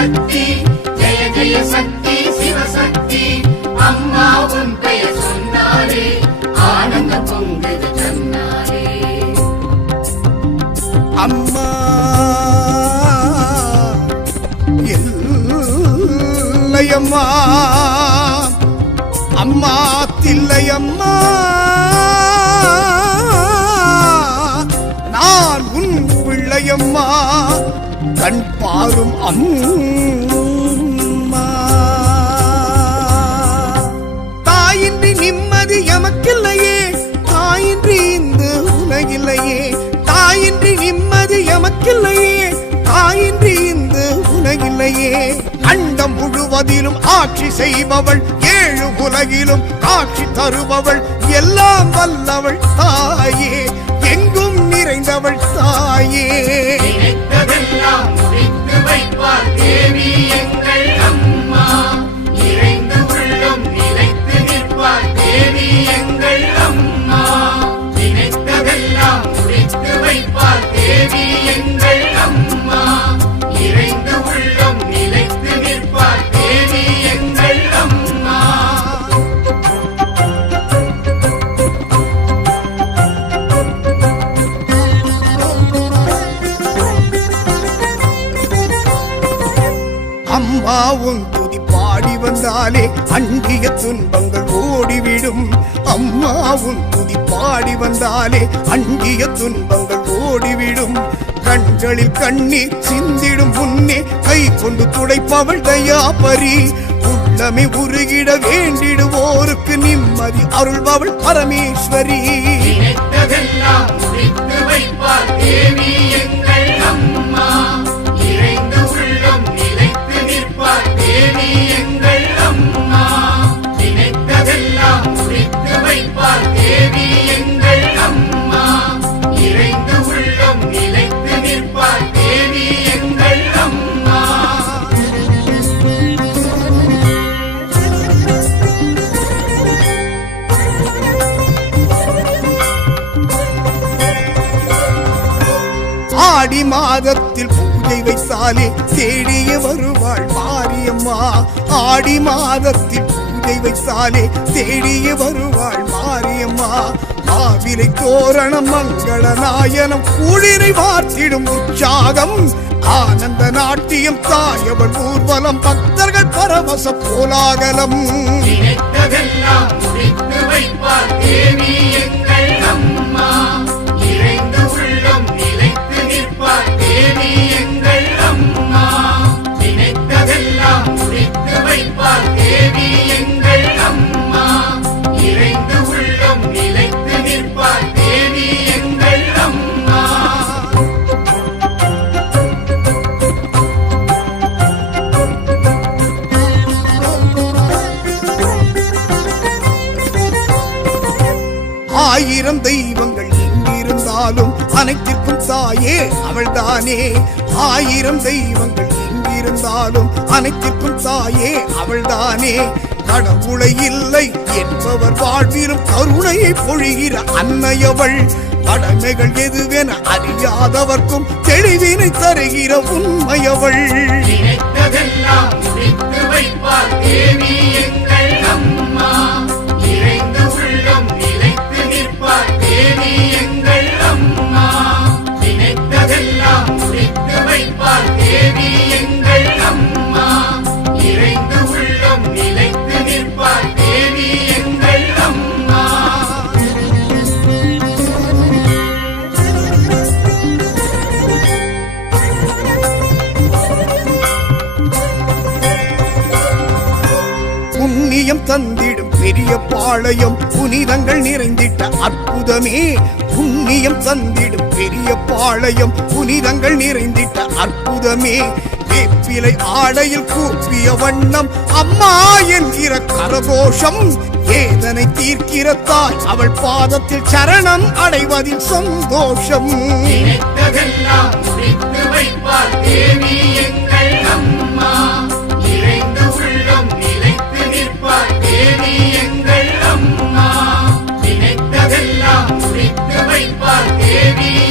சக்தி ஜெய ஜெய சக்தி சிவசக்தி. அம்மா உன் பெயர் சொன்னாரே ஆனந்த பொங்குது சொன்னாரே அம்மா இல்லையம்மா. அம்மா தில்லையம்மா. நான் உன் பிள்ளையம்மா. கண் அம்மா. தாயின்றி நிம்மதி எமக்கில்லையே தாயின்றி இந்த உலகில்லையே. தாயின்றி நிம்மதி எமக்கில்லையே தாயின்றி இந்த உலகில்லையே. அண்டம் முழுவதிலும் ஆட்சி செய்பவள் ஏழு உலகிலும் ஆட்சி தருபவள் எல்லாம் வல்லவள் தாயே. எங்கும் நிறைந்தவள் தாயே. நினைத்ததெல்லாம் முடிந்த வைப்பார் தேவி எங்கள் அம்மா. நிறைந்த உள்ளம் நிலைத்து நிற்பார் தேவி எங்கள் அம்மா. நினைத்ததெல்லாம் முடித்து வைப்பார் தேவி எங்கள் உன் துதி பாடி வந்தாலே அண்டிய துன்பங்கள் ஓடிவிடும். அம்மா உன் துதி பாடி வந்தாலே அண்டிய துன்பங்கள் ஓடிவிடும். கண்களில் கண்ணீர் சிந்திடும் முன்னே கை கொண்டு துடைப்பவள் தயாபரி. உள்ளமே உருகிட வேண்டிடுவோருக்கு நிம்மதி அருள்பவள் பரமேஸ்வரி. வைப்பார் தேவி எங்கள் ஆடி மாதத்தில் பூஜை வைசாலே சேடிய வருவாள் மாரியம்மா. ஆடி மாதத்தில் பூஜை வைசாலே சேடிய வருவாள் மாரியம்மா. மாவிலை தோரணம் மங்கள நாயனம் குளிரை வார்த்திடும் உற்சாகம் ஆனந்த நாட்டியம் தாயவன் ஊர்வலம் பக்தர்கள் பரவச போலாகலம் நினைத்ததெல்லாம் முடித்து வைப்பார் தேவி ஆயிரம் தெய்வங்கள் எங்கிருந்தாலும் அனைத்திற்கும் சாயே அவள்தானே. ஆயிரம் தெய்வங்கள் எங்கிருந்தாலும் அனைத்திற்கும் சாயே அவள்தானே. கடவுளை இல்லை என்பவர் வாழ்விலும் கருணையை பொழிகிற அன்னையவள். கடமைகள் எதுவென அறியாதவர்க்கும் தெளிவினை தருகிற உண்மையவள். நினைத்ததெல்லாம் வைப்பார் தேவி எங்கள் அம்மா. புனிதங்கள் நிறைந்திட்ட அற்புதமே. புண்ணியம் தந்திடும் பெரிய பாளையம். புனிதங்கள் நிறைந்திட்ட அற்புதமே. வேப்பிலை ஆடையில் கூப்பிய வண்ணம். அம்மா என்கிற கரகோஷம். வேதனை தீர்க்கிற தாய் அவள் பாதத்தில் சரணம் அடைவதில் சந்தோஷம். நினைத்ததெல்லாம் முடித்து வைப்பார் தேவி எங்கள் நிற்பார் தேவி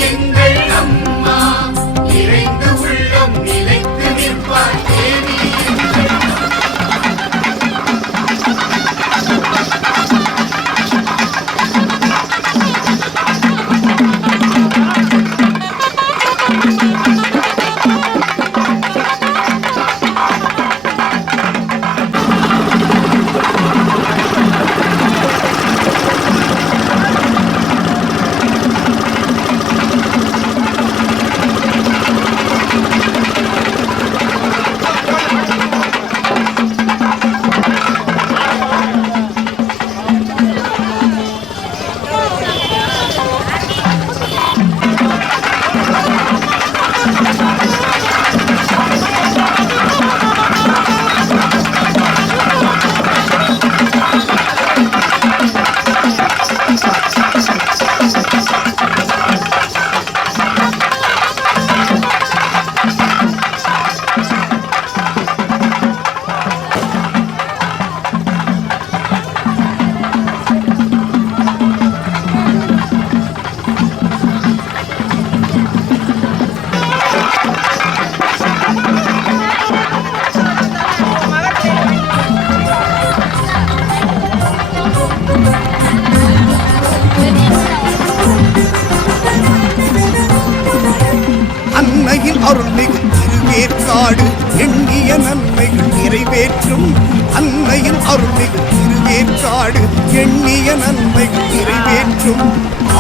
நன்மைகள் திருவேற்காடு எண்ணிய நன்மைகள் நிறைவேற்றும்.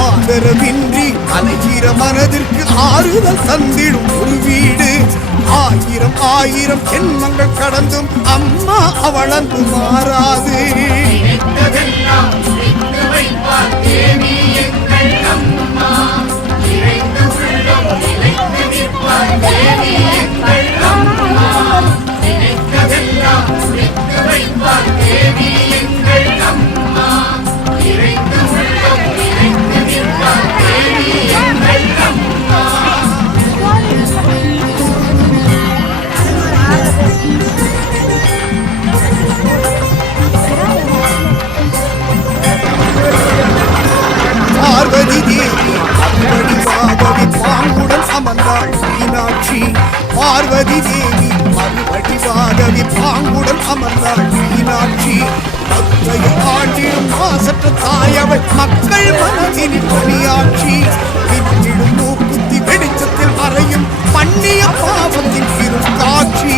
ஆதரவின்றி அலைகிற மனதிற்கு ஆறுதல் தந்திடும் ஒரு வீடு. ஆயிரம் ஆயிரம் ஜென்மங்கள் கடந்தும் அம்மா அவளந்து மாறாது. மக்கள் மனதில் பணியாற்றி விற்றிடும் மூக்குத்தி வெளிச்சத்தில் மறையும் பண்ணிய பாவத்தின் பெரும் காட்சி.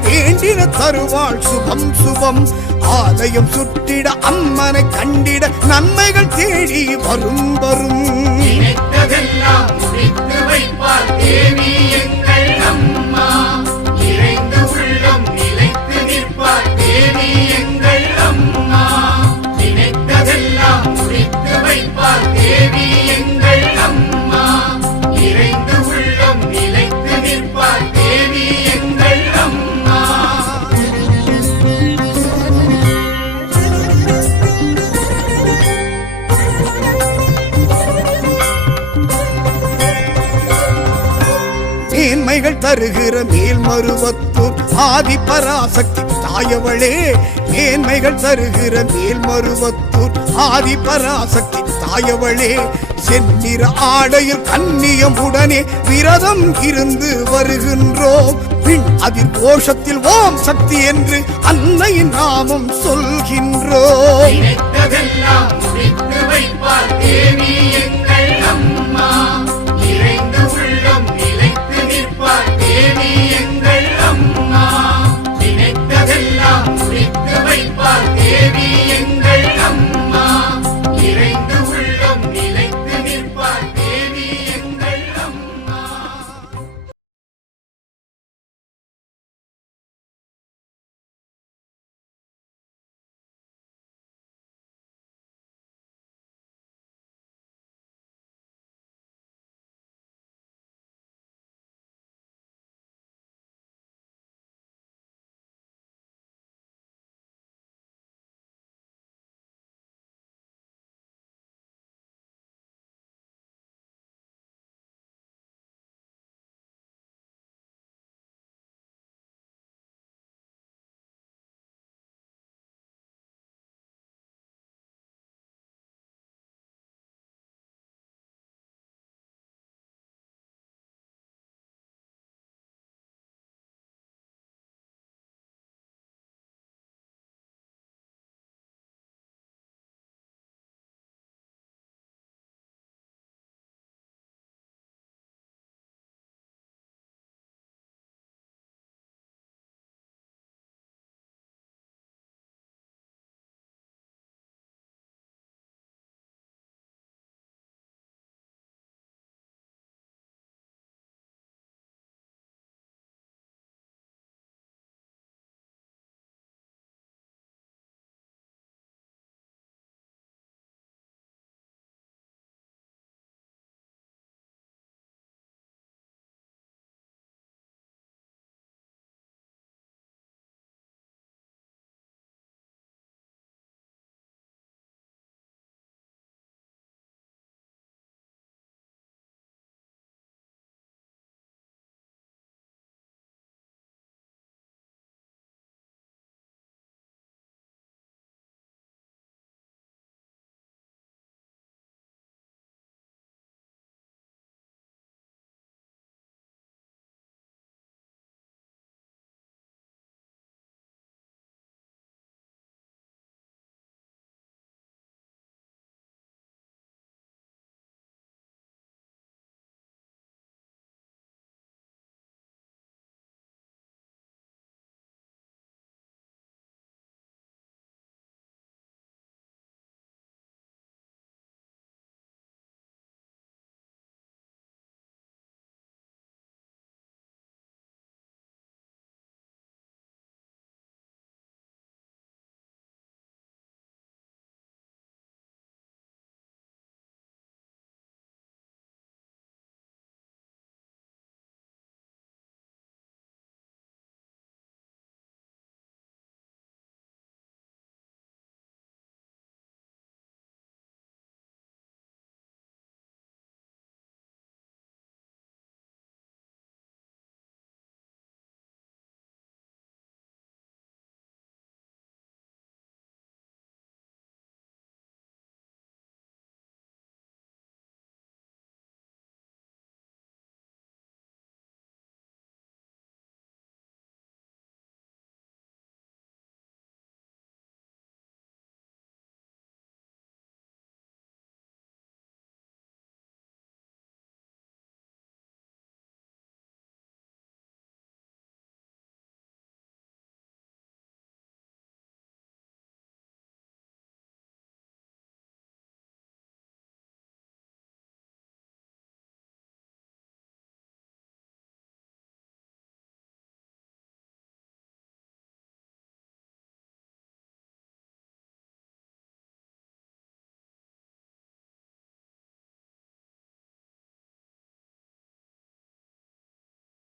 வேண்டின தருவாள் சுபம் சுபம் ஆலயம் சுற்றிட அம்மனை கண்டிட நன்மைகள் தேடி வரும் வரும். வைப்பார் தேவி எங்க ஆதி பராசக்தி தாயவளே ஏன்மைகள் தருகிற மேல்மருவத்தூர். ஆதி பராசக்தி தாயவளே செந்நிற ஆடையில் கண்ணியமுடனே விரதம் இருந்து வருகின்றோம். பின் அதில் கோஷத்தில் ஓம் சக்தி என்று அன்னையின் நாமம் சொல்கின்றோம்.